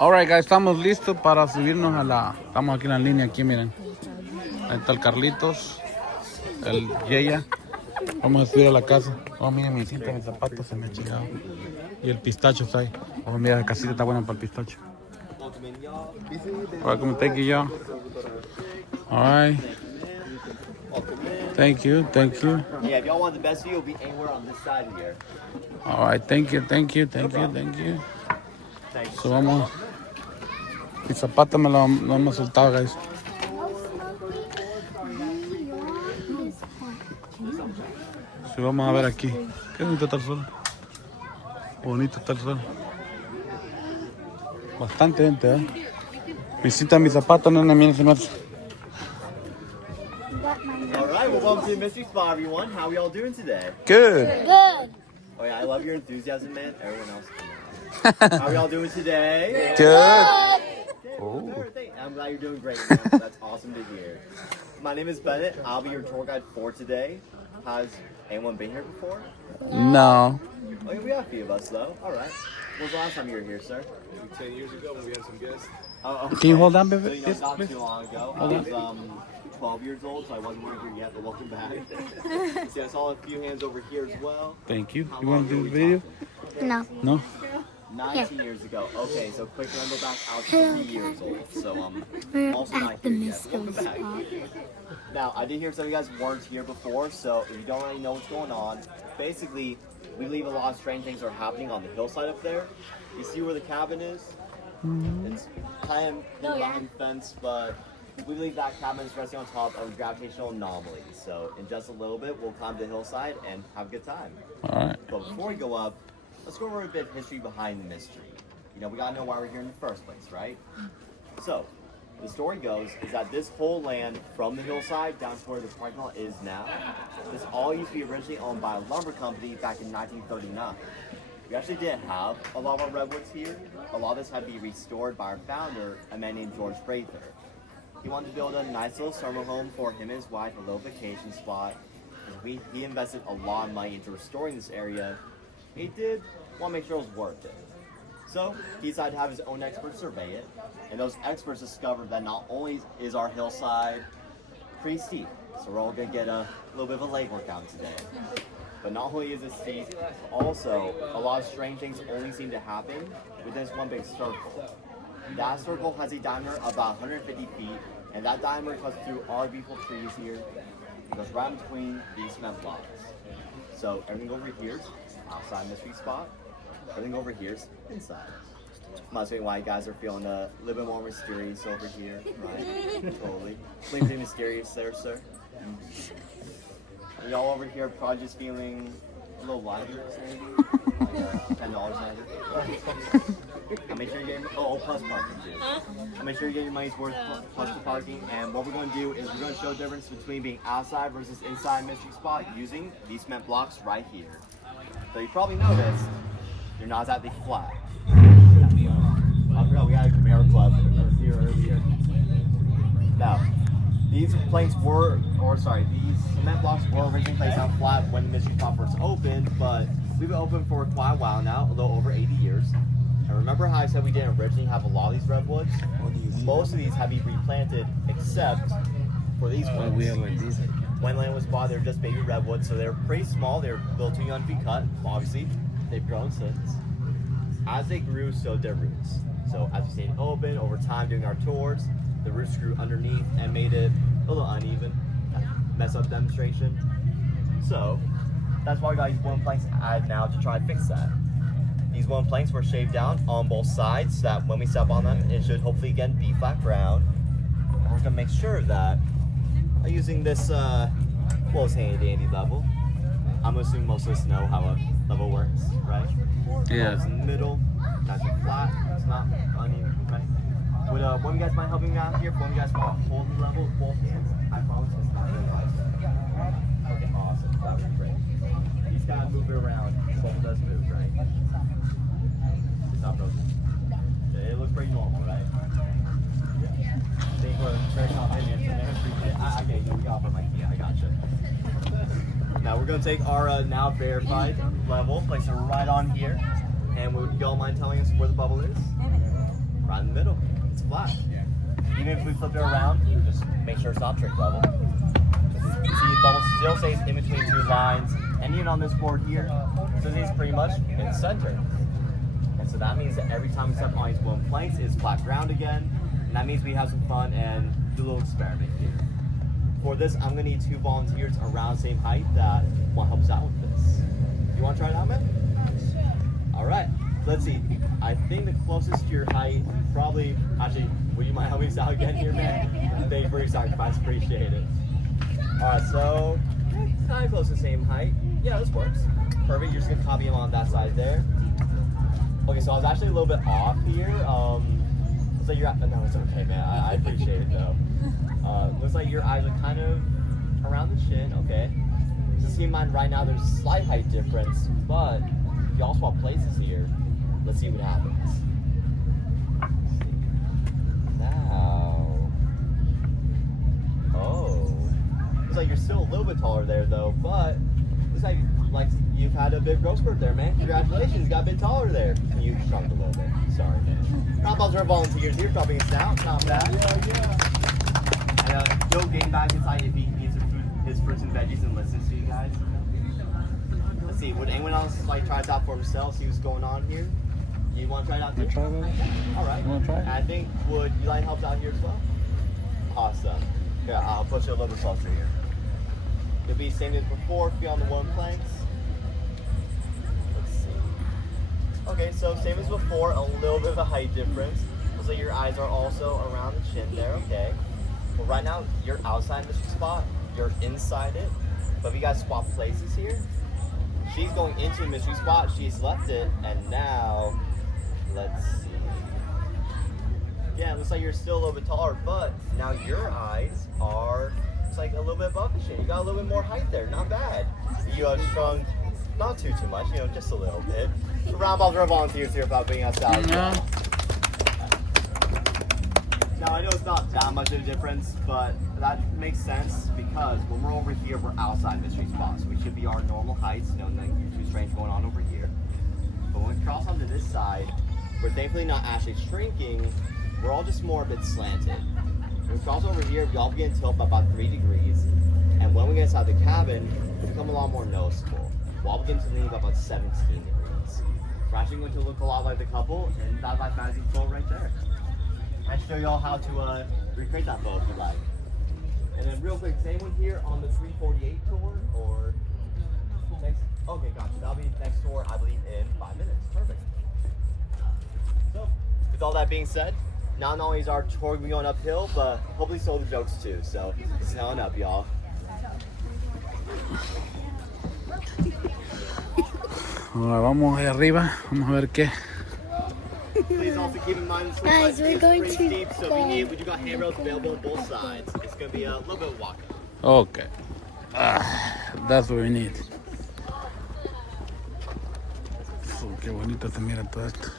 Alright guys, estamos listos para subirnos a la... Estamos aquí en la línea, aquí miren. Ahí está el Carlitos, el Yeya. Vamos a subir a la casa. Oh, miren mi cinta, mis zapatos se me han chingado. Y el pistacho está ahí. Oh, mira, la casita está buena para el pistacho. Welcome, thank you, y'all. Alright. Thank you. Yeah, if y'all want the best view, it'll be anywhere on this side here. Alright, thank you. So vamos. Mi zapato me lo hemos soltado, guys. So vamos a ver aquí. Qué bonito está el sol. Bonito está el sol. Bastante gente, Visita mi zapato, no me se me hace. Alright, well, welcome to the mystery spot, everyone. How are y'all doing today? Good. Good. Oh yeah, I love your enthusiasm, man. Everyone else. How are y'all doing today? Good. Oh. I'm glad you're doing great, man. That's awesome to hear. My name is Bennett. I'll be your tour guide for today. Has anyone been here before? No. Oh, yeah, we have a few of us, though. Alright. When was the last time you were here, sir? 10 years ago when we had some guests. Oh, okay. Can you hold on, So, baby? you know, Yes, not please. too long ago. I was 12 years old, so I wasn't here yet, but welcome back. See, I saw a few hands over here as well. Thank you. How You long want to do were the we video? talking? No. No? 19 years ago. Okay, so quick remember back out to 3 years old. So We're also not at the here yet. mystery Welcome back. spot. Now I did hear some of you guys weren't here before, so if you don't really know what's going on, basically we believe a lot of strange things are happening on the hillside up there. You see where the cabin is? It's kind of behind the fence, but we believe that cabin is resting on top of a gravitational anomaly. So in just a little bit, we'll climb the hillside and have a good time. Alright. But before we go up, let's go over a bit of history behind the mystery. You know, we gotta know why we're here in the first place, right? So, the story goes is that this whole land from the hillside down to where the parking lot is now, this all used to be originally owned by a lumber company back in 1939. We actually didn't have a lot of our redwoods here. A lot of this had to be restored by our founder, a man named George Prather. He wanted to build a nice little summer home for him and his wife, a little vacation spot. He invested a lot of money into restoring this area. He did want to make sure it was worth it. So he decided to have his own experts survey it, and those experts discovered that not only is our hillside pretty steep, so we're all gonna get a little bit of a leg workout today. But not only is it steep, also a lot of strange things only seem to happen within this one big circle. That circle has a diameter of about 150 feet, and that diameter cuts through our beautiful trees here. It goes right between these cement blocks. So everything over here is outside mystery spot. Everything over here is inside. Must be why you guys are feeling a little bit more mysterious over here, right? Totally. Please be mysterious there, sir. Y'all over here probably just feeling a little lighter, maybe? Like $10 lighter. I'll make sure you get plus parking too. I'll make sure you get your money's worth plus the parking. And what we're going to do is we're going to show the difference between being outside versus inside mystery spot using these cement blocks right here. So you probably noticed you're not exactly flat. I forgot we had a Camaro Club here earlier. Now, these planks these cement blocks were originally placed out flat when the mystery spot first opened, but we've been open for quite a while now, a little over 80 years. And remember how I said we didn't originally have a lot of these redwoods? Most of these have been replanted except for these ones. We have like these. When land was bought, they were just baby redwoods, so they're pretty small. They're a little too young to be cut. Obviously, they've grown since. As they grew, so did their roots. So as we stayed open, over time doing our tours, the roots grew underneath and made it a little uneven. Mess up demonstration. So that's why we got these wooden planks added now to try and fix that. These wooden planks were shaved down on both sides so that when we step on them, it should hopefully again be flat ground. And we're gonna make sure of that using this close handy dandy level. I'm assuming most of us know how a level works, right? Yeah. It's in the middle, nice and flat, it's not uneven, right? Would one of you guys mind helping me out here? If one of you guys want to hold the level with both hands, I promise it's not really like that. Okay, awesome, that would be great. You just gotta move it around, so it does move, right? It's not broken. It looks pretty normal, right? Yeah. Thank you for very confident in there. Appreciate it. I get you. We got for my key. I gotcha. Now we're gonna take our now verified level, place it right on here, and would y'all mind telling us where the bubble is? right in the middle. It's flat. Even if we flip it around, just make sure it's not trick level. See, bubble still stays in between two lines, and even on this board here, so it's pretty much in the center. And so that means that every time we step on these wooden planks, it's flat ground again, and that means we have some fun and do a little experiment here. For this, I'm gonna need 2 volunteers around the same height that want to help us out with this. You want to try it out, man? All right. Let's see. I think the closest to your height, probably. Actually, would you mind helping us out again here, man? Thank you for your sacrifice. Appreciate it. All right. So, kind of close to the same height. Yeah, this works. Perfect. You're just gonna copy him on that side there. Okay. So I was actually a little bit off here. Looks like you're. No, it's okay, man. I appreciate it though. Looks like your eyes are kind of around the chin, okay. So keep in mind right now there's a slight height difference, but if y'all swap places here, let's see what happens. Now, oh, looks like you're still a little bit taller there though, but looks like you've had a big growth spurt there, man. Congratulations, you got a bit taller there. You shrunk a little bit. Sorry, man. Round applause for our volunteers here, helping us out. Not bad. Yeah. He'll gain back his height if he eats his fruits and veggies and listens to you guys. Let's see, would anyone else try this out for himself, see what's going on here? You want to try it out too? Try that? Alright. You want to try it? I think, would you like help out here as well? Awesome. Yeah, I'll push you a little bit closer here. It'll be same as before, be on the wooden planks. Let's see. Okay, so same as before, a little bit of a height difference. Looks like your eyes are also around the chin there, okay. Well, right now, you're outside the spot, you're inside it, but if you guys swap places here, she's going into the mystery spot, she's left it, and now, let's see. Yeah, it looks like you're still a little bit taller, but now your eyes are, it's like a little bit above the chin. You got a little bit more height there, not bad. You have shrunk, not too much, you know, just a little bit. So round off our volunteers here about bringing us out. No. Now, I know it's not that much of a difference, but that makes sense because when we're over here, we're outside mystery spots. We should be our normal heights, you know, nothing too strange going on over here. But when we cross onto this side, we're thankfully not actually shrinking. We're all just more a bit slanted. When we cross over here, we all begin to tilt by about 3 degrees. And when we get inside the cabin, we become a lot more noticeable. We'll all begin to lean about 17 degrees. We're actually going to look a lot like the couple, and that's my fantasy photo right there. I show you all how to recreate that photo if you like. And then real quick, same one here on the 348 tour or next. Okay, gotcha. That'll be next tour, I believe, in 5 minutes. Perfect. So, with all that being said, not only is our tour going uphill, but hopefully so the jokes too. So, it's on up, y'all. Ahora vamos ahí arriba, vamos a ver qué. Please also keep in mind this Guys, we're going pretty to steep, so if you need, we got handrails available on both sides. It's going to be a little bit of walk up. Okay. That's what we need. Qué bonito se mira todo esto.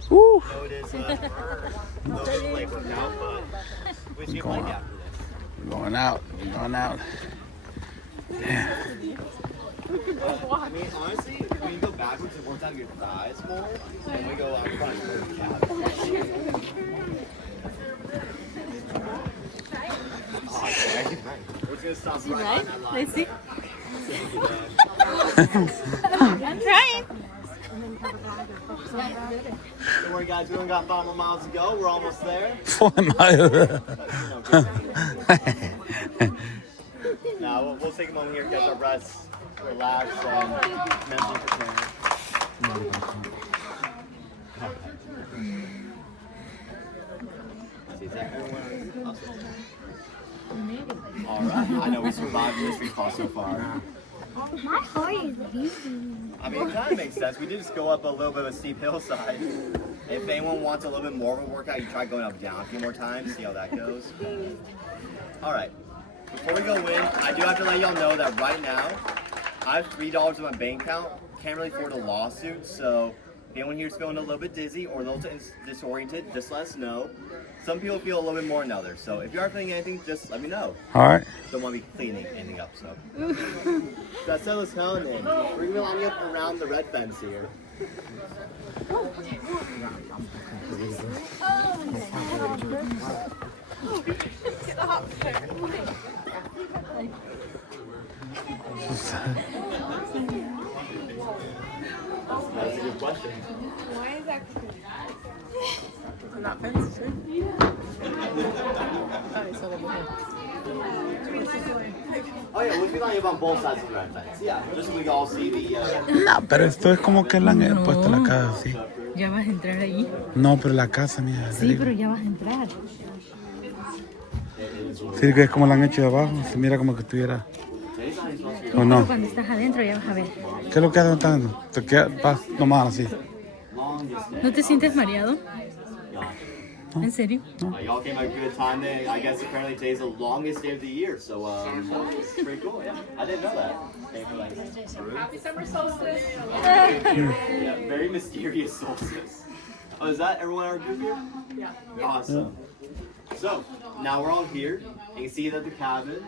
So it is a little bit late workout, but we see you playing after this. We're going out. We're going out. Yeah. I mean, honestly, when you go backwards, it works out your thighs more. And we go out front for the calf. Okay. We're just gonna stop right on that line. Let's see. I'm trying. Don't worry, guys. We only got 5 more miles to go. We're almost there. 4 miles. Now we'll take a moment here, catch our breaths, relax, and mentally prepare. See, is that everyone? Awesome. All right. I know we survived this recall so far. My heart is beating. I mean, it kind of makes sense. We did just go up a little bit of a steep hillside. If anyone wants a little bit more of a workout, you try going up down a few more times, see how that goes. All right. Before we go in, I do have to let y'all know that right now, I have $3 in my bank account. Can't really afford a lawsuit, so if anyone here is feeling a little bit dizzy or a little disoriented, just let us know. Some people feel a little bit more than others, so if you are feeling anything, just let me know. All right. Don't want to be cleaning anything up, so. That said, let's head on in. We're going to be lining up around the red fence here. That's a good question. Why is that? Not fenced, sure. Oh, so they're behind. Oh yeah, we'll be lining up on both sides of the red fence. Yeah, just so we can all see the. No, pero esto es como que le han puesto la casa así. Ya vas a entrar ahí. No, pero la casa, mira. Sí, pero ya vas a entrar. Sí, que es como la han hecho de abajo. Se mira como que estuviera. ¿O no? Cuando estás adentro ya vas a ver. ¿Qué es lo que haces tanto? Te quedas, vas nomás así. ¿No te sientes mareado? ¿En serio? Y'all came at a good time. Then I guess apparently today's the longest day of the year, so pretty cool. Yeah, I didn't know that. Happy summer solstice. Yeah, very mysterious solstice. Oh, is that everyone in our group here? Yeah. Awesome. So now we're all here. You can see that the cabin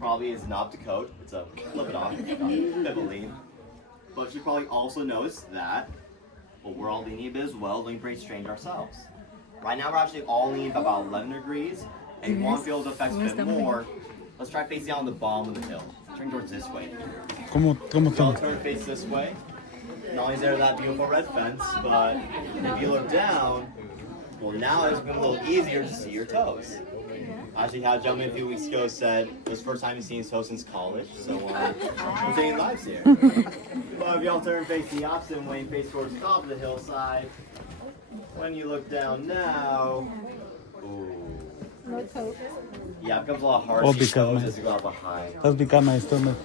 probably is not up to code. It's a flip it off, Bibline. But you probably also noticed that, well, we're all leaning a bit as well, looking pretty strange ourselves. Right now we're actually all leaning about 11 degrees, and if you want to feel the effects a bit more, let's try facing out on the bottom of the hill. Turn towards this way. ¿Cómo I'll estamos? turn face this way. Not only is there that beautiful red fence, but if you look down, well, now it's been a little easier to see your toes. I actually had a gentleman a few weeks ago said it was the first time he's seen his toes since college, so we're taking lives here. But if y'all turn face the opposite way and face towards the top of the hillside, when you look down now, ooh. No coat. Yeah, it becomes a lot harder Oh, to see because toes my- as you go out behind. That's because my stomach.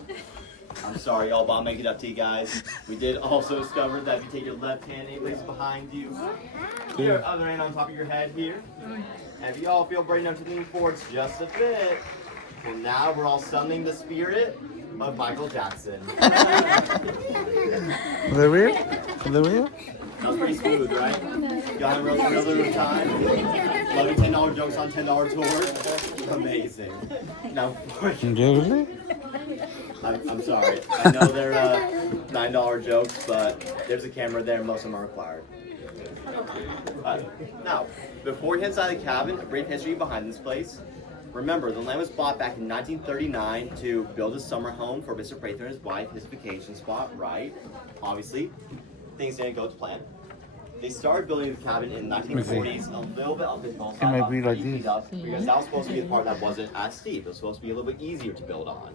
I'm sorry, y'all, but I'll make it up to you guys. We did also discover that if you take your left hand and place it behind you, your other hand on top of your head here, and if you all feel brave enough to lean forwards just a bit, well, now we're all summoning the spirit of Michael Jackson. ¿De real? ¿De real? That was pretty smooth, right? Y'all have a real good time. Love you $10 jokes on $10 tour. Amazing. Now, Really? I'm sorry. I know they're $9 jokes, but there's a camera there and most of them are required. Now, before we head inside the cabin, a brief history behind this place. Remember, the land was bought back in 1939 to build a summer home for Mr. Prather and his wife, his vacation spot, right? Obviously, things didn't go to plan. They started building the cabin in the 1940s, a little bit up the hillside, It might about be 3 like feet this. up, because that was supposed to be the part that wasn't as steep. It was supposed to be a little bit easier to build on.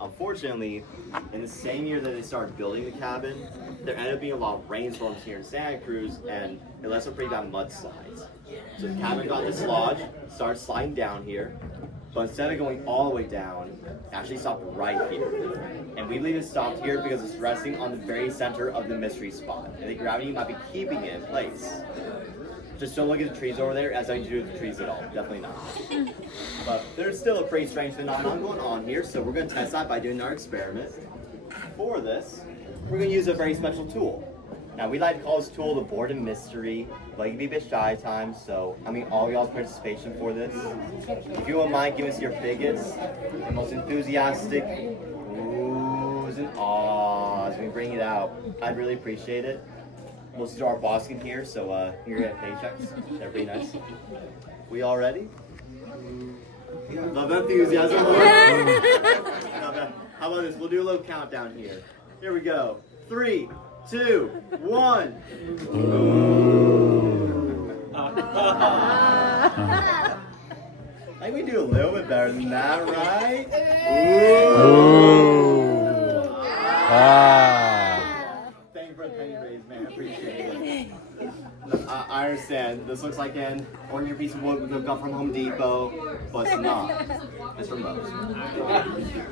Unfortunately, in the same year that they started building the cabin, there ended up being a lot of rainstorms here in Santa Cruz, and it led to some pretty bad mudslides. So the cabin got dislodged, started sliding down here, but instead of going all the way down, it actually stopped right here. And we believe it stopped here because it's resting on the very center of the mystery spot, and the gravity might be keeping it in place. Just don't look at the trees over there as I do with the trees at all. Definitely not. But there's still a pretty strange phenomenon going on here, so we're going to test that by doing our experiment. For this, we're going to use a very special tool. Now, we like to call this tool the board and mystery, but you can be a bit shy at times, so I mean all y'all's participation for this. If you wouldn't mind giving us your biggest and most enthusiastic oohs and ahs when we bring it out, I'd really appreciate it. We'll do our bossing here, so you're gonna get paychecks. They're pretty nice. We all ready? Love that enthusiasm. How about this? We'll do a little countdown here. Here we go. 3, 2, 1. I think we do a little bit better than that, right? Ooh. Ah. Thank you for the penny raise, man. I appreciate it. I understand. This looks like an ordinary piece of wood we could have got from Home Depot, but it's not. It's from Lowe's.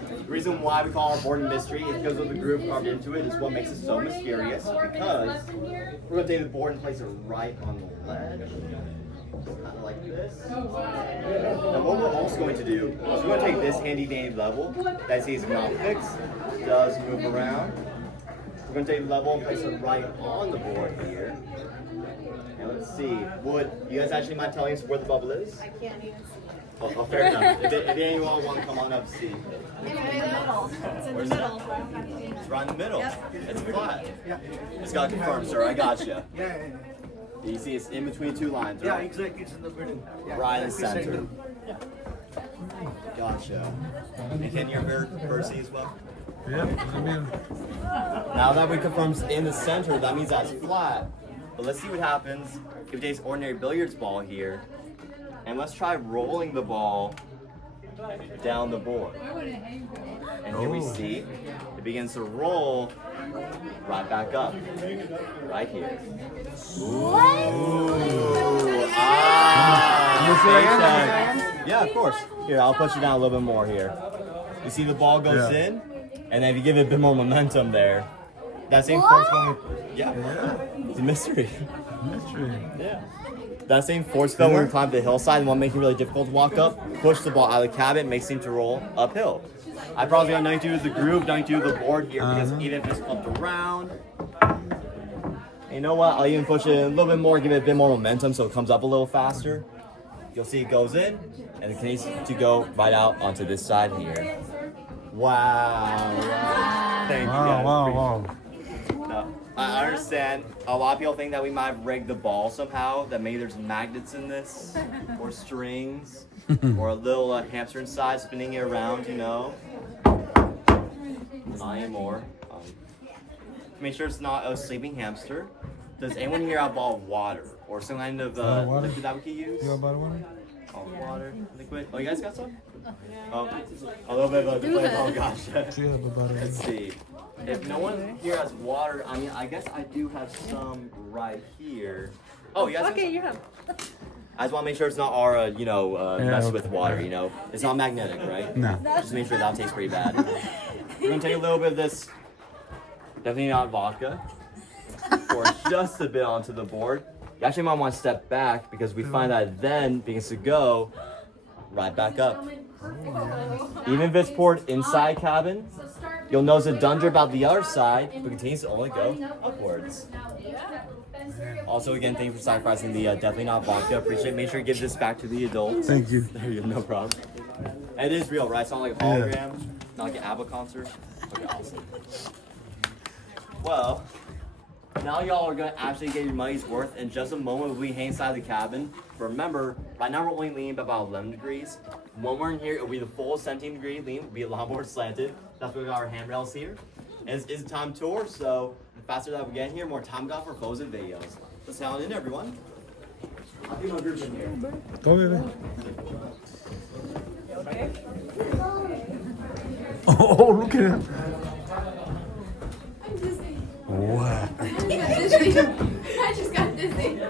The reason why we call our board a mystery is because of the groove carved into it is what makes it so mysterious, because we're going to take the board and place it right on the ledge. Kind of like this. Now what we're also going to do is we're going to take this handy dandy level that sees not fixed, does move around. We're going to take the level and place it right on the board here. And let's see, you guys actually mind telling us where the bubble is? I can't even see. Oh, fair enough. If anyone want to come on up, see. In the middle. It's in the middle. It's right in the middle. It's flat. Just gotta confirm, sir. I gotcha. Yeah. You see, it's in between two lines, Yeah, right? exactly. It's in the middle. Yeah, Right in the exactly center. Gotcha. And can your bird see as well? Yeah, I mean, Now that we confirm it's in the center, that means that's flat. But let's see what happens if we take this ordinary billiards ball here, and let's try rolling the ball down the board. And here we see it begins to roll right back up, right here. Ooh. Ah, yeah, of course. Here, I'll push it down a little bit more here. You see the ball goes in, and then if you give it a bit more momentum there, that same force going, it's a mystery. Yeah. That same force field when we climb the hillside and what makes it really difficult to walk up, push the ball out of the cabin, makes it seem to roll uphill. I probably got nothing to do with the groove, nothing to do with the board here, because even if it's flipped around, and you know what, I'll even push it a little bit more, give it a bit more momentum so it comes up a little faster. You'll see it goes in, and it continues to go right out onto this side here. Wow. Thank you guys. wow. No, I understand. A lot of people think that we might have rigged the ball somehow, that maybe there's magnets in this, or strings, or a little hamster inside spinning it around, you know. Not anymore. Make sure it's not a sleeping hamster. Does anyone here have a ball of water, or some kind of liquid that we could use? You got bottle water? Oh, water, liquid. Oh, you guys got some? Oh, a little bit of a oh gosh. Let's see. If no one here has water, I mean, I guess I do have some right here. Oh, you guys have some? You have. I just want to make sure it's not our, mess with water, you know? It's not magnetic, right? No. Just make sure that tastes pretty bad. We're going to take a little bit of this, definitely not vodka, pour just a bit onto the board. You actually might want to step back because we find that it then begins to go right back up. Even if it's poured inside cabin, you'll notice a dunder about the other side, but continues to only go upwards. Also, again, thank you for sacrificing the definitely not vodka. Appreciate it. Make sure you give this back to the adults. Thank you. There you go, no problem. And it is real, right? It's not like a hologram, not like an ABBA concert. Okay, awesome. Well, now y'all are gonna actually get your money's worth in just a moment. We hang inside the cabin. But remember, right now we're only leaning about 11 degrees. When we're in here, it'll be the full 17-degree lean. It'll be a lot more slanted. That's why we got our handrails here. And it's a time tour, so the faster that we get in here, more time we got for photos and videos. Let's sound in, everyone. I'll do my group in here. Go, baby. Oh, look at him. Wow. I just got dizzy.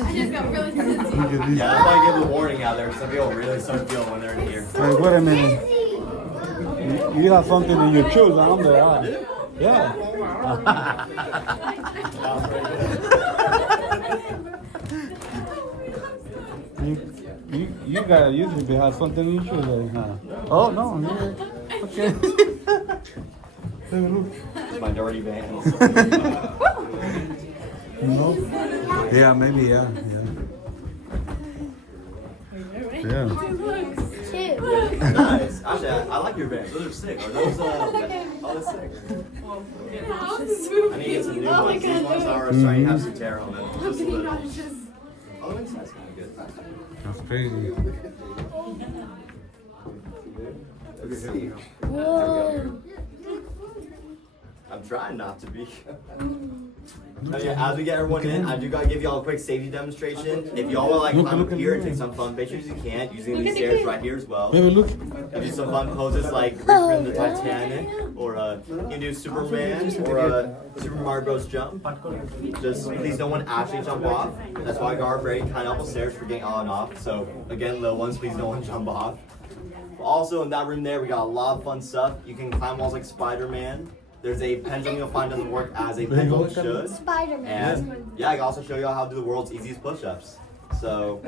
I just got really dizzy. Look at this. Yeah, that's why I give a warning out there. Some people really start feeling when they're in here. Hey, wait a minute. You have something in your shoes, I'm there. I do? Yeah. you gotta usually have something in your shoes, huh? Oh no, yeah. Okay. Hey, look. It's my dirty vans. No? Yeah, maybe, yeah. Nice. Actually, I like your vans. Those are sick. Are those, oh, that's sick. I need to get some new ones. These ones are starting to have some tear on them. Just a little. Oh, the inside's kind of good. That's crazy. Whoa. I'm trying not to be. Okay, as we get everyone in, I do gotta give y'all a quick safety demonstration. If y'all wanna climb up here and take some fun pictures, you can, using these stairs right here as well. Baby, look. Do some fun poses like from the Titanic, or you can do Superman, or Super Mario Bros. Jump. Just please don't want to actually jump off. That's why I got our very kind of stairs for getting on and off. So again, little ones, please don't want to jump off. Also in that room there, we got a lot of fun stuff. You can climb walls like Spider-Man. There's a pendulum you'll find doesn't work as a pendulum should. Spider-Man. And yeah, I can also show you all how to do the world's easiest push-ups. So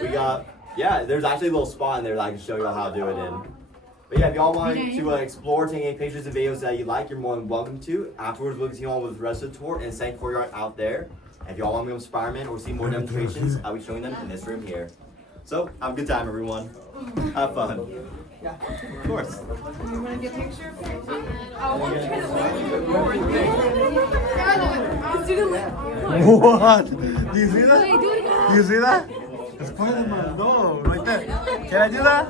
we got, there's actually a little spot in there that I can show you all how to do it in. But yeah, if y'all want to explore, take any pictures and videos that you like, you're more than welcome to. Afterwards, we'll continue on with the rest of the tour and second courtyard out there. And if y'all want to become Spider-Man or see more demonstrations, I'll be showing them in this room here. So, have a good time, everyone. Have fun. Yeah, of course. You want to get a picture? I want to try to let's do the lip. What? Do you see that? Wait, do it again. Do you see that? Spider-Man, no, right there. Can I do that?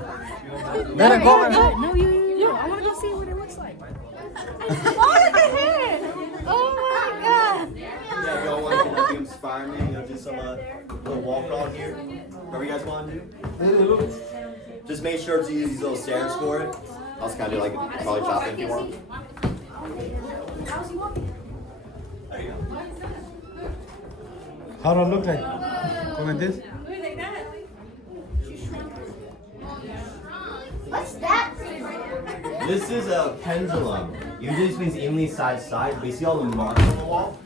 Let it go. No, you. I want to go see what it looks like. Oh, look at him! Oh my god! Yeah, y'all want to help you inspire me? You know, do some little walk around here. Whatever you guys want to do. Just make sure to use these little stairs for it. I'll just kind of do like probably chopping if you want. There you go. How do I look like? Go like this? What's that? This is a pendulum. Usually this means evenly side to side. But you see all the marks on the wall?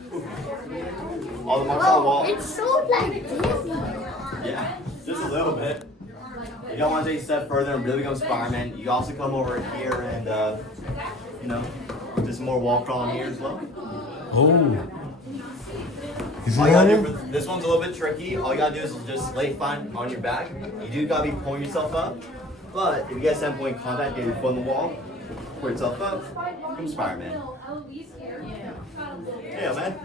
All the marks on the wall? It's so like this. Yeah, just a little bit. If y'all want to take a step further and really become Spider-Man, you also come over here and, you know, do some more wall crawling here as well. Oh. Is All you gotta it do for this one's a little bit tricky. All you gotta do is just lay fine on your back. You do gotta be pulling yourself up. But if you get some point contact, get your foot on the wall, pull yourself up, become Spider-Man. Yeah, man.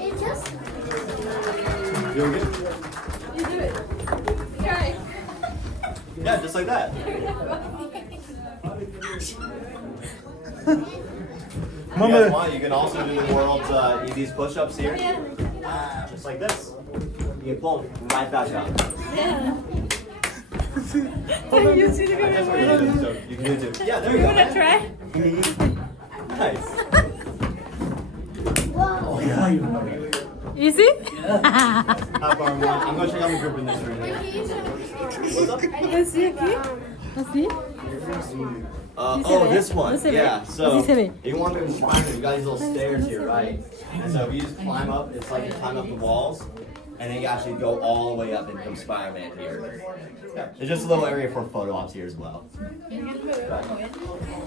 It just. Doing good? You do it. Alright. Yeah, just like that. If you guys want, you can also do the world's easiest push-ups here. Just like this. You can pull them right back up. Can you see the That's what you do, so you can do it too. Yeah, there you go. Wanna try? Nice. Easy? How far we want? I'm gonna check out the group in this room. What's up? Así aquí. Así. Oh, this one. No se ve. Yeah, so Así se ve. if you want to be Spider-Man, you got these little stairs here, right? And so if you just climb up, it's like you climb up the walls, and then you actually go all the way up and become Spider-Man here. Yeah, there's just a little area for photo ops here as well.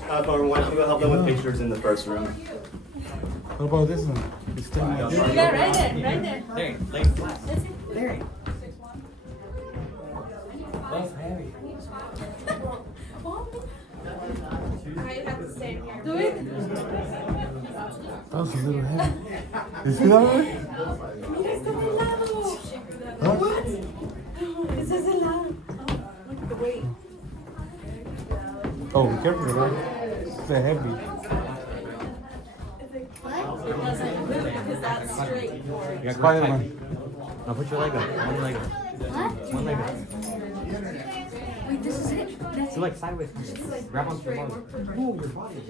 How far we want? I'm gonna help them with pictures in the first room. What about this one? It's still like this. Yeah, right there, right there. There, lay flat. There. That's heavy. I have to stand here. Do it. That's a little heavy. You see that one? Mira, está bailado. Huh? Ese es el lado. Look at the weight. Oh, be careful, right? It's a heavy. It doesn't move because that's straight forward. Spider-Man. Now put your leg up. One leg up. What? One leg up. Wait, this is it? That's So like sideways. Grab onto your body. Pull your body.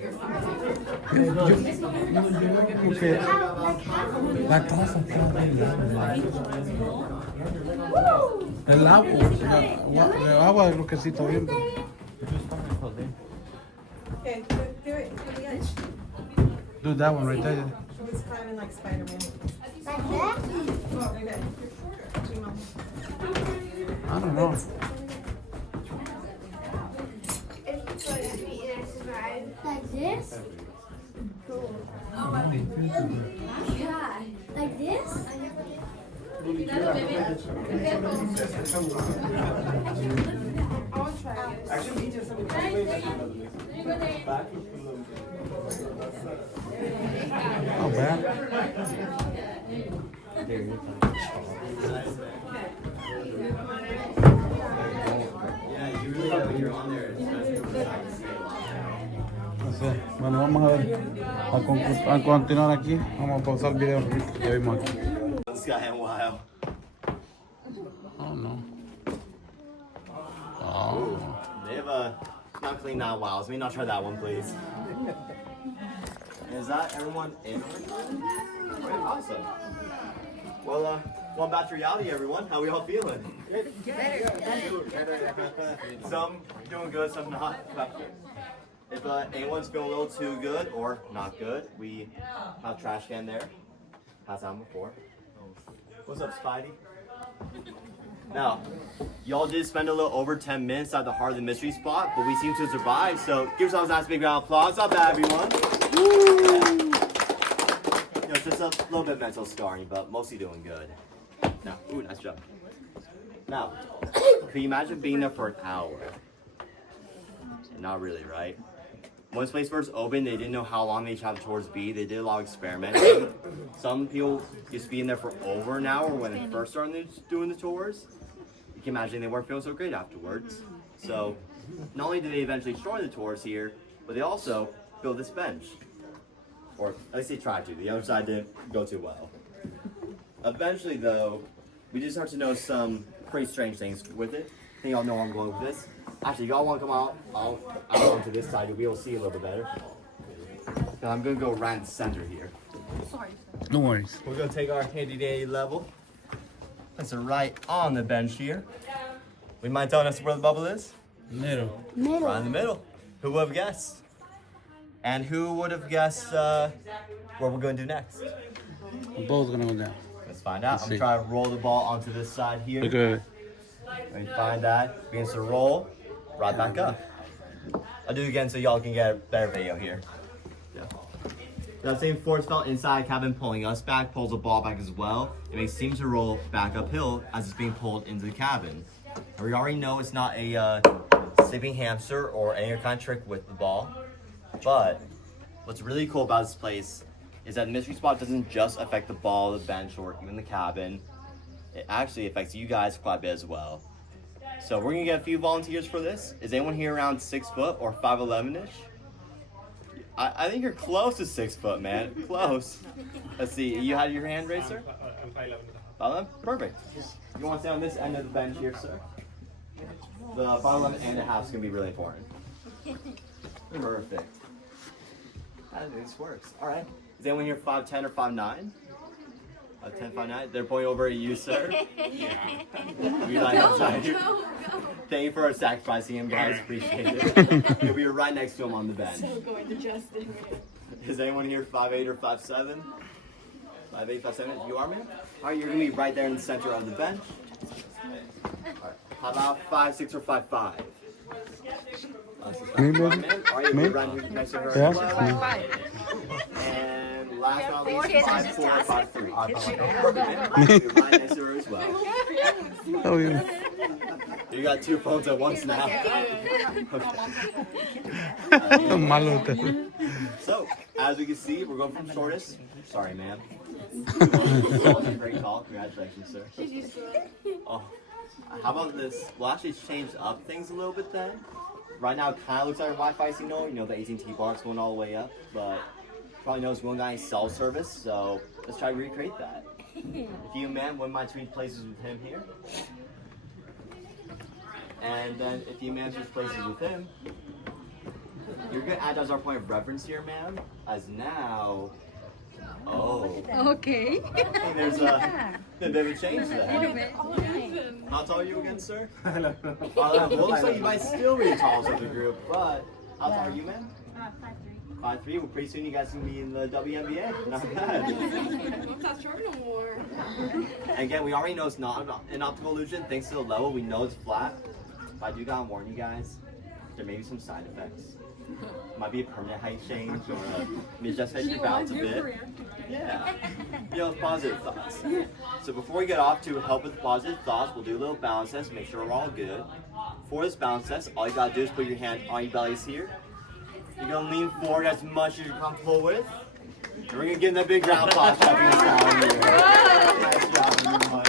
Okay. like half. La casa está el agua es lo que sí está bien. Okay, do it. Do the edge. Do that one right there. So it's climbing like Spider-Man. Like that? Oh, like that. Too much. I don't know. Like this? Cool. Yeah. Like this? I'll try it. Actually, we just Not bad. Yeah, you really you're on there. No sé. Bueno, vamos a ver. A continuar aquí. Vamos a pausar el video que vimos aquí. This guy in a while. Oh no. Oh. They have not clean that wow. So we not try that one, please. Is that everyone in? Great, awesome. Well, welcome back to reality, everyone. How we all feeling? Some doing good, some not. If anyone's feeling a little too good or not good, we have a trash can there. Has happened before. What's up, Spidey? Now, y'all did spend a little over 10 minutes at the heart of the mystery spot, but we seem to survive, so give yourselves a nice big round of applause. Not bad, everyone. Woo! You know, just a little bit mental scarring, but mostly doing good. Now, ooh, nice job. Now, can you imagine being there for an hour? Not really, right? When this place first opened, they didn't know how long they should have the tours be. They did a lot of experimenting. Some people used to be in there for over an hour when they first started doing the tours. You can imagine they weren't feeling so great afterwards. So, not only did they eventually destroy the tours here, but they also built this bench. Or at least they tried to. The other side didn't go too well. Eventually, though, we just started to know some pretty strange things with it. I think y'all know where I'm going with this. Actually, y'all want to come out onto this side, you'll be able to see a little bit better. Now, I'm going to go around the center here. No worries. We're going to take our handy dandy level. Place it right on the bench here. Would you mind telling us where the bubble is? Middle. Right in the middle. Who would have guessed? And who would have guessed what we're going to do next? We're both gonna go down. Let's find out. Let's I'm see. trying to roll the ball onto this side here. Look at it. When you find that, begins to roll, right back up. I'll do it again so y'all can get a better video here. Yeah. That same force felt inside cabin pulling us back, pulls the ball back as well. It makes it seem to roll back uphill as it's being pulled into the cabin. And we already know it's not a sleeping hamster or any kind of trick with the ball. But what's really cool about this place is that the mystery spot doesn't just affect the ball, the bench, or even the cabin. It actually affects you guys quite a bit as well. So we're gonna get a few volunteers for this. Is anyone here around 6 foot or 5'11"-ish? I think you're close to 6 foot, man. Close. Let's see. You had your hand raised, sir? I'm 5'11". 5'11"? Perfect. You want to stay on this end of the bench here, sir? The 5'11" and a half is gonna be really important. Perfect. I think this works. All right. Is anyone here 5'10" or 5'9"? 5'10", 5'9". They're pointing over at you, sir. We like outside. Thank you for sacrificing him, guys. Appreciate it. You'll be right next to him on the bench. Going to Justin. Is anyone here 5'8" or 5'7"? 5'8", 5'7"? You are, man? All right, you're gonna be right there in the center of the bench. All right. How about 5'6" or 5'5"? Me, baby? All right, Me? you're right here next to her. Yeah. as well. And last but not least, 5'4", 5'3". You're right next to her as well. Oh, yeah. You got two phones at once now. Malo usted. So, as we can see, we're going from shortest. Sorry, ma'am. Great call. Congratulations, sir. Oh, how about this? We'll actually change up things a little bit then. Right now, it kind of looks like a Wi-Fi signal. You know, the AT&T bar's going all the way up, but probably knows we don't got any cell service, so let's try to recreate that. If you, ma'am, wouldn't mind switching places with him here. And then if you, ma'am, switch places with him, you're going to add as our point of reference here, ma'am, as now... Oh. Okay. Hey, there's a bit of a change there. How tall are you again, sir? Well, looks like you might still be the tallest of the group, but how tall are you, man? 5'3". 5'3". Well, pretty soon you guys can be in the WNBA. Not bad. I'm not short no more. And again, we already know it's not an optical illusion. Thanks to the level, we know it's flat. But I do gotta warn you guys, there may be some side effects. Might be a permanent height change, or maybe just hit your balance a bit. Yeah. You know, positive thoughts. So before we get off, to help with positive thoughts, we'll do a little balance test, make sure we're all good. For this balance test, all you gotta do is put your hand on your bellies here. You're gonna lean forward as much as you're comfortable with. And we're gonna give them a big round of applause. Nice job, everyone.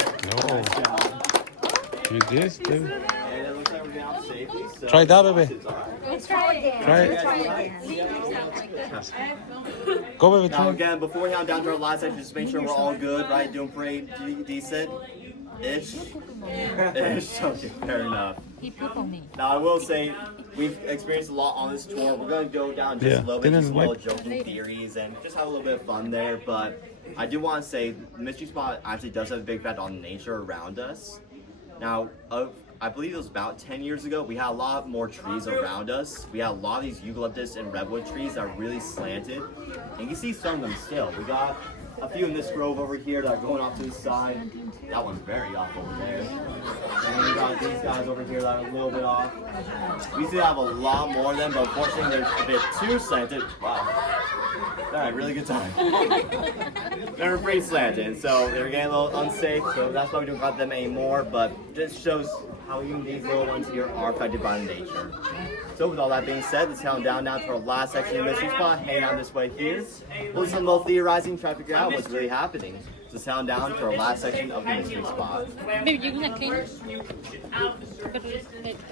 Nice job. You did, dude. And it looks like we're getting out safely. So Try that, baby. it's all right. Let's try it. Try it. Go, baby. Now Try it. again, before we head down to our last section, just make sure we're all good, right? Doing pretty decent. Ish. Okay, fair enough. Now I will say, we've experienced a lot on this tour. We're going to go down just a little bit, just a little joking theories and just have a little bit of fun there. But I do want to say, the mystery spot actually does have a big effect on nature around us. Now, I believe it was about 10 years ago, we had a lot more trees around us. We had a lot of these eucalyptus and redwood trees that are really slanted. And you can see some of them still. We got a few in this grove over here that are going off to the side. That one's very off over there. And then we got these guys over here that are a little bit off. We used to have a lot more of them, but unfortunately they're a bit too slanted. Wow. Alright, really good time. They were pretty slanted, so they were getting a little unsafe, so that's why we don't got them anymore, but just shows how even these little ones here are affected by nature. So with all that being said, let's head on down to our last section of the mystery spot, hang out this way here. We'll do some little theorizing, try to figure out what's really happening. So let's head on down to our last section of the mystery spot. Baby, you're gonna clean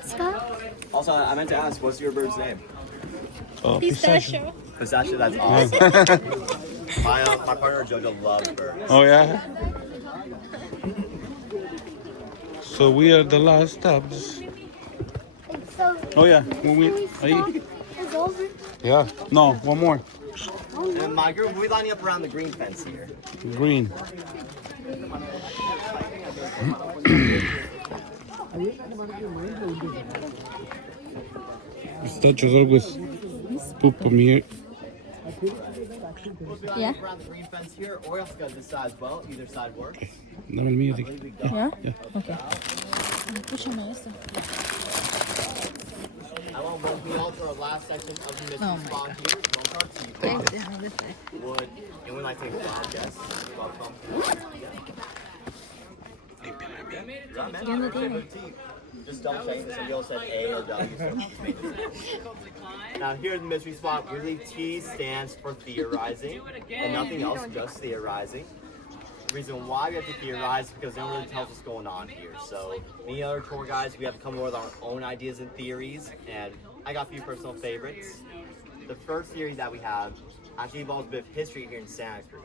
spot? Also, I meant to ask, what's your bird's name? Pistachio. Pistachio, that's awesome. My partner Jojo loves birds. Oh yeah. So we are the last stops. Oh yeah. When we, ahí. It's over. Yeah. No, one more. And my group, we're lining up around the green fence here. Green. Pistachio's always poop on me. Yeah. Around the green fence here, or else got this side as well. Either side works. Dame el mío. Yeah? Yeah. Okay. Escúchame esto. I want to welcome you all to our last section of the mystery Oh my spot here. Don't start to you. Would anyone like to take a wild guess? Welcome. ¿Qué no tiene? Just double checking. Somebody else said A or W. So now here in the mystery spot, really T stands for theorizing, and nothing else, just theorizing. The reason why we have to theorize is because they don't really tell us what's going on here. So me and other tour guides, we have to come up with our own ideas and theories, and I got a few personal favorites. The first theory that we have actually involves a bit of history here in Santa Cruz.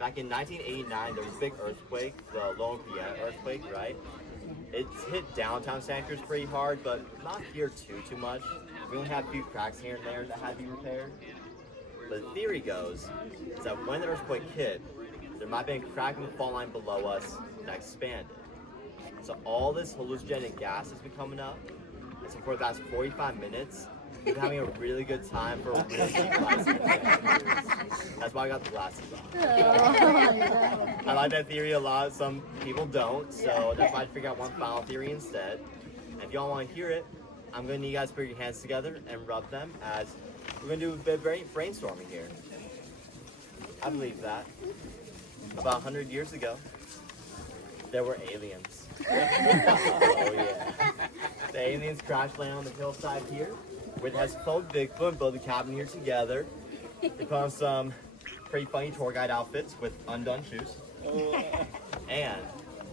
Back in 1989, there was a big earthquake, the Loma Prieta earthquake, right? It's hit downtown Santa Cruz pretty hard, but not here too much. We only have a few cracks here and there that had to be repaired. But the theory goes is that when the earthquake hit, there might have been a crack in the fault line below us that expanded. So all this hallucinogenic gas has been coming up, and so for the past 45 minutes, we've been having a really good time for a really good price. That's why I got the glasses on. I like that theory a lot. Some people don't, so that's why I figured out one final theory instead. And if y'all want to hear it, I'm going to need you guys to put your hands together and rub them as we're going to do a bit of brainstorming here. I believe that about 100 years ago, there were aliens. Oh yeah. The aliens crash land on the hillside here, where it has full Bigfoot and build a cabin here together. They put on some pretty funny tour guide outfits with undone shoes. And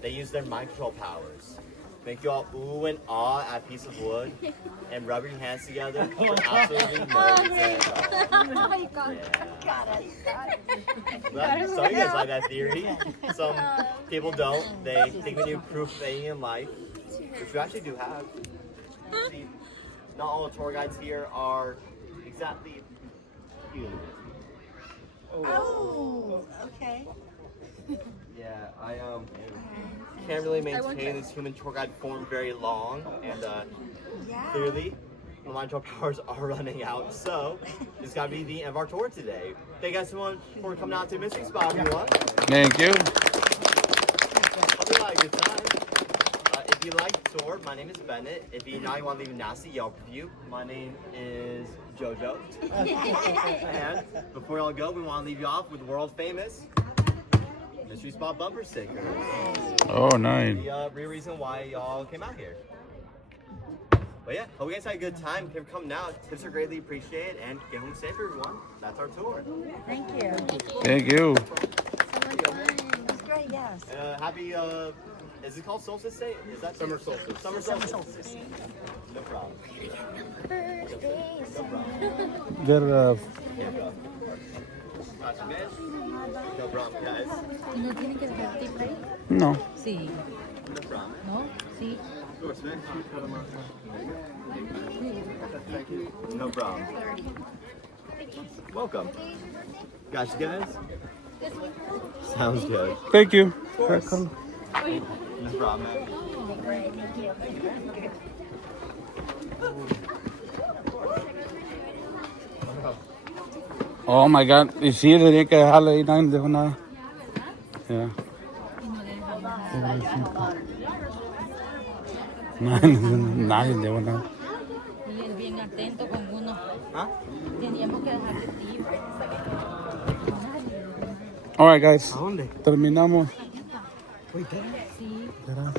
they use their mind control powers. Make you all ooh and ah at a piece of wood and rub your hands together for absolutely no reason at all. Oh my God. But some of you guys like that theory. Some people don't. They think we need proof of alien life, which we actually do have. See, not all the tour guides here are exactly human. Oh, okay. Yeah, I can't really maintain this human tour guide form very long, and clearly my mind control powers are running out, so it's got to be the end of our tour today. Thank you guys so much for coming out to Mystery Spot, everyone. Thank you. Hope you had a good time. If you like the tour, my name is Bennett. If you now want to leave a nasty Yelp review, my name is Jojo. And before y'all go, we want to leave you off with world famous Mystery Spot bumper stickers. Oh, nice. The real reason why y'all came out here. But yeah, hope you guys had a good time. If you come now, tips are greatly appreciated, and get home safe, everyone. That's our tour. Thank you. Thank you. So much fun. It was great, yes. Happy, is it called Solstice Day? Is that summer solstice? Summer solstice. No problem. Birthdays. No problem. They're No problem, guys. ¿Y no tiene que dejar tip ahí? no. Sí. No problem. ¿No? Sí. Of course, man. No problem. Welcome. Got you guys? Sounds good. Thank you. No problem, man. Oh my God. Y sí, tenía que dejarle ahí, nadie dejó nada. Yeah. Nadie dejó nada. Y él bien atento con uno. ¿Ah? Teníamos que dejarle tip. Alright, guys. ¿A dónde? Terminamos. Sí. Verás.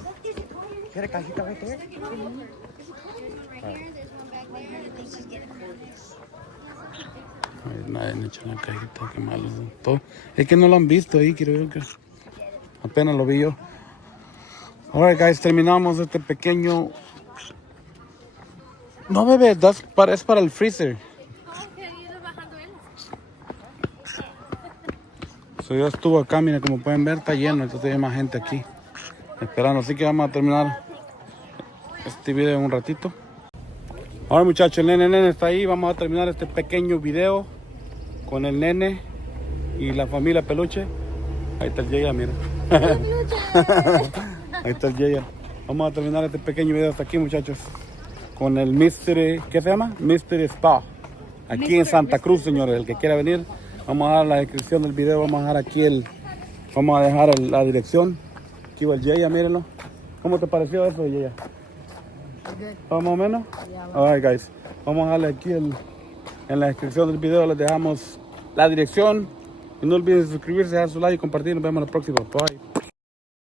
¿Quieres cajita de té? Ay, nadie me echa la cajita, qué malo. Todo. Es que no lo han visto ahí, quiero ver que apenas lo vi yo. Alright, guys, terminamos este pequeño. No, bebé, es para el freezer. So, ya estuvo acá, miren, como pueden ver, está lleno, entonces hay más gente aquí esperando. Así que vamos a terminar este video en un ratito. Ahora, muchachos, el nene está ahí. Vamos a terminar este pequeño video con el nene y la familia peluche. Ahí está el Yeya, mira. Ahí está el Yeya. Vamos a terminar este pequeño video hasta aquí, muchachos, con el Mystery, ¿qué se llama? Mystery Spa. Aquí en Santa Cruz, señores. El que quiera venir, vamos a dar la descripción del video. Vamos a dejar aquí la dirección. Aquí va el Yeya, mírenlo. ¿Cómo te pareció eso, Yeya? ¿Más o menos? Alright, guys. Vamos a darle aquí en la descripción del video. Les dejamos la dirección. Y no olviden suscribirse, dejar su like y compartir. Nos vemos la próxima. Bye.